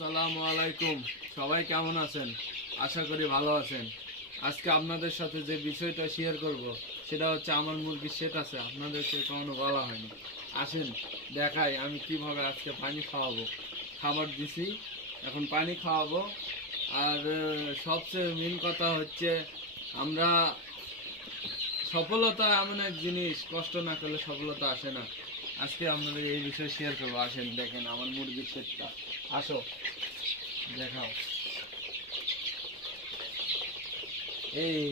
আসসালামু আলাইকুম। সবাই কেমন আছেন? আশা করি ভালো আছেন। আজকে আপনাদের সাথে যে বিষয়টা শেয়ার করব সেটা হচ্ছে আমার মুরগির সেট আছে, আপনাদেরকে কখনো বলা হয়নি। আসেন দেখাই আমি কিভাবে আজকে পানি খাওয়াবো। খাবার দিছি, এখন পানি খাওয়াবো। আর সবচেয়ে মেন কথা হচ্ছে আমরা সফলতা এমন এক জিনিস, কষ্ট না করলে সফলতা আসে না। আজকে আপনাদের এই বিষয়ে শেয়ার করবো। আসেন দেখেন আমার মুরগির সেটটা। আসো দেখাও। এই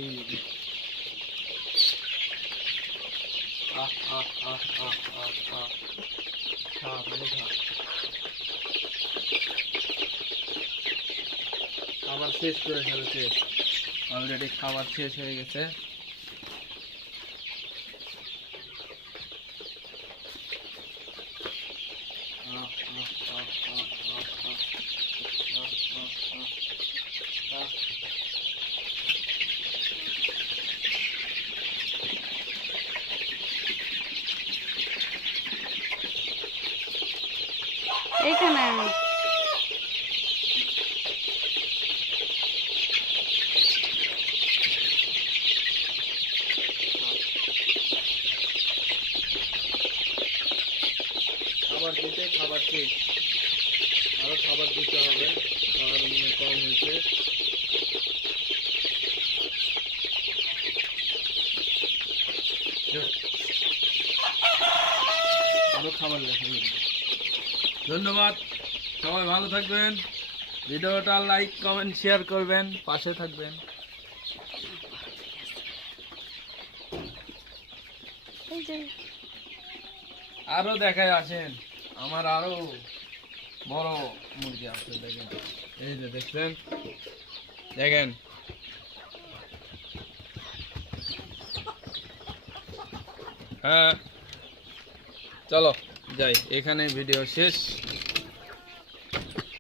আহ আহ আহ আহ আহ আহ খা পানি খা। খাবার শেষ করে ফেলেছে, অলরেডি খাবার শেষ হয়ে গেছে। আহ আহ আহ আহ আহ আহ আহ আহ আহ আহ। এইখানে খাবার দিতে খাবার শেষ, আরো খাবার দিতে হবে। খাবার মনে কম হয়েছে। আরো খাবার লেখা যাবে। ধন্যবাদ, সবাই ভালো থাকবেন। ভিডিওটা লাইক কমেন্ট শেয়ার করবেন, পাশে থাকবেন। এই যে আরো দেখায় আসেন, আমার আরো বড় মুরগি আছে দেখেন। এই যে দেখছেন, দেখেন। হ্যাঁ চলো যাই, এখানে ভিডিও শেষ।